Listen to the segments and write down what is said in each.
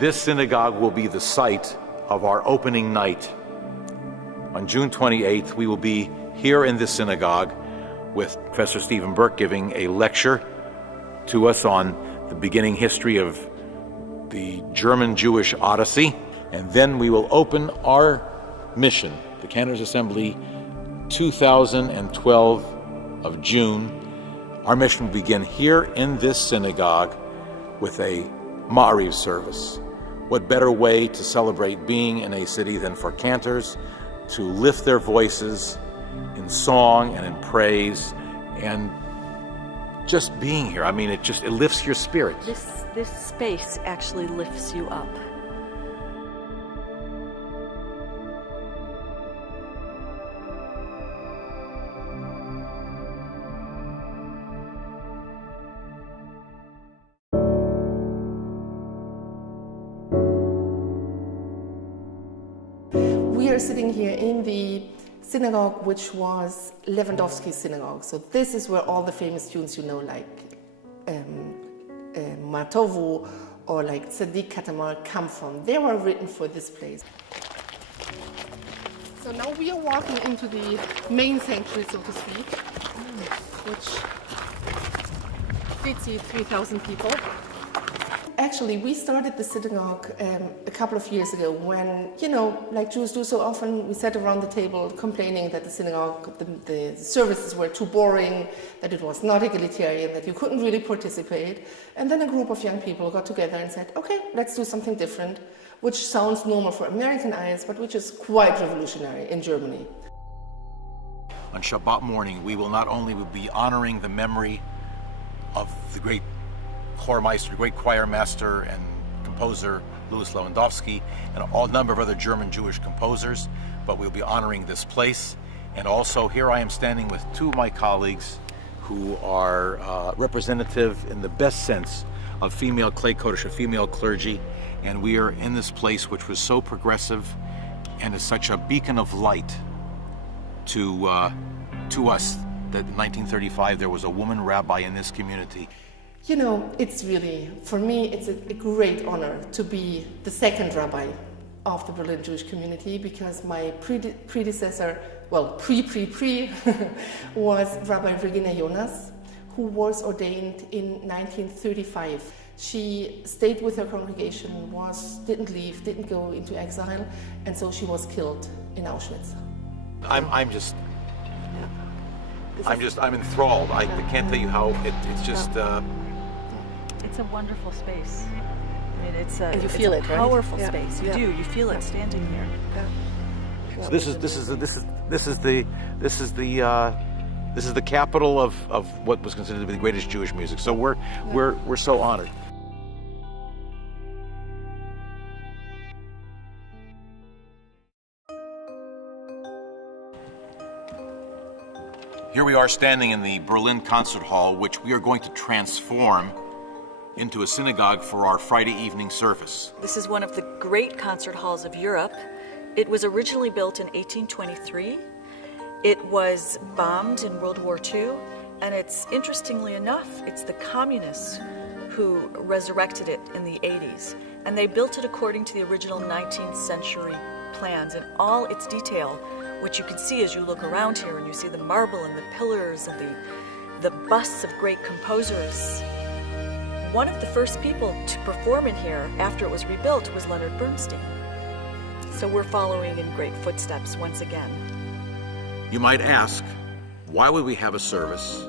This synagogue will be the site of our opening night. On June 28th, we will be here in this synagogue with Professor Stephen Burke giving a lecture to us on the beginning history of the German Jewish Odyssey. And then we will open our mission, the Cantors Assembly 2012 of June. Our mission will begin here in this synagogue with a Ma'ariv service. What better way to celebrate being in a city than for cantors to lift their voices in song and in praise and just being here. I mean, it lifts your spirits. This space actually lifts you up. We are sitting here in the synagogue, which was Lewandowski's synagogue. So this is where all the famous tunes you know, like Matovu or like Tzaddik Katamal come from. They were written for this place. So now we are walking into the main sanctuary, so to speak, which fits 3,000 people. Actually, we started the synagogue a couple of years ago when, like Jews do so often, we sat around the table complaining that the synagogue, the services were too boring, that it was not egalitarian, that you couldn't really participate. And then a group of young people got together and said, okay, let's do something different, which sounds normal for American eyes, but which is quite revolutionary in Germany. On Shabbat morning, we will not only be honoring the memory of the great Chormeister, great choir master and composer Louis Lewandowski, and a number of other German Jewish composers, but we'll be honoring this place. And also here I am standing with two of my colleagues who are representative in the best sense of female Klei Kodesh, female clergy, and we are in this place which was so progressive and is such a beacon of light to us that in 1935 there was a woman rabbi in this community. It's really, for me, it's a great honor to be the second rabbi of the Berlin Jewish community, because my predecessor, was Rabbi Regina Jonas, who was ordained in 1935. She stayed with her congregation, didn't leave, didn't go into exile, and so she was killed in Auschwitz. I'm enthralled. I can't tell you how it's just. It's a wonderful space. I mean, it's a powerful space. You do. You feel it standing here. So this is the capital of what was considered to be the greatest Jewish music. So we're so honored. Here we are standing in the Berlin Concert Hall, which we are going to transform into a synagogue for our Friday evening service. This is one of the great concert halls of Europe. It was originally built in 1823. It was bombed in World War II, and interestingly enough, it's the communists who resurrected it in the 80s. And they built it according to the original 19th century plans in all its detail, which you can see as you look around here and you see the marble and the pillars and the busts of great composers. One of the first people to perform in here after it was rebuilt was Leonard Bernstein. So we're following in great footsteps once again. You might ask, why would we have a service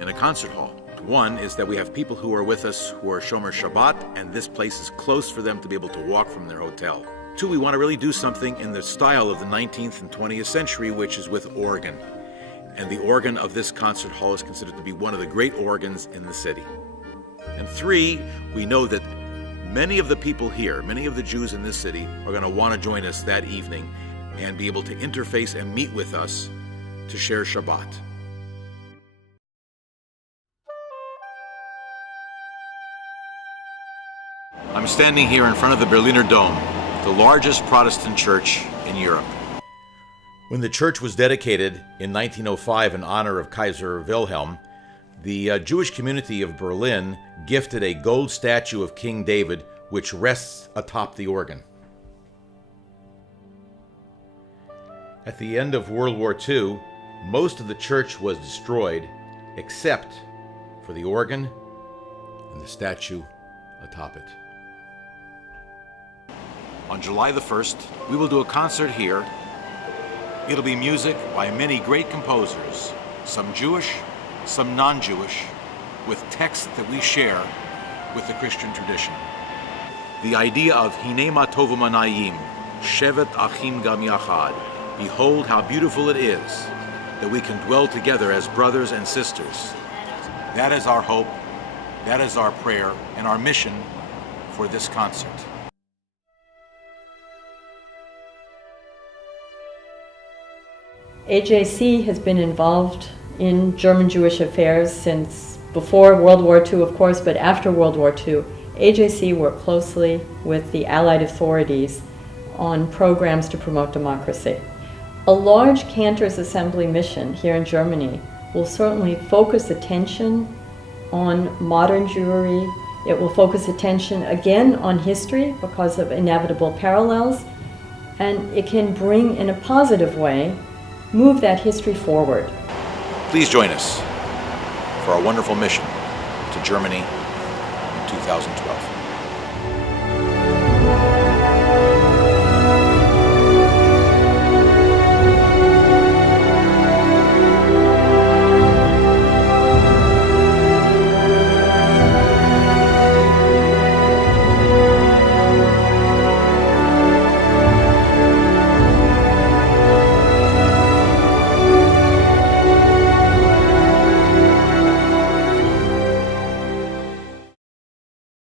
in a concert hall? One is that we have people who are with us who are Shomer Shabbat, and this place is close for them to be able to walk from their hotel. Two, we want to really do something in the style of the 19th and 20th century, which is with organ. And the organ of this concert hall is considered to be one of the great organs in the city. And three, we know that many of the people here, many of the Jews in this city, are going to want to join us that evening and be able to interface and meet with us to share Shabbat. I'm standing here in front of the Berliner Dom, the largest Protestant church in Europe. When the church was dedicated in 1905 in honor of Kaiser Wilhelm, the Jewish community of Berlin gifted a gold statue of King David which rests atop the organ. At the end of World War II, most of the church was destroyed except for the organ and the statue atop it. On July the 1st, we will do a concert here. It'll be music by many great composers, some Jewish, some non-Jewish, with texts that we share with the Christian tradition. The idea of Hine ma tovu manayim, shevet achim gam yachad, behold how beautiful it is that we can dwell together as brothers and sisters. That is our hope, that is our prayer, and our mission for this concert. AJC has been involved in German Jewish affairs since before World War II, of course, but after World War II. AJC worked closely with the Allied authorities on programs to promote democracy. A large Cantors Assembly mission here in Germany will certainly focus attention on modern Jewry. It will focus attention again on history because of inevitable parallels, and it can bring, in a positive way, move that history forward. Please join us for our wonderful mission to Germany in 2012.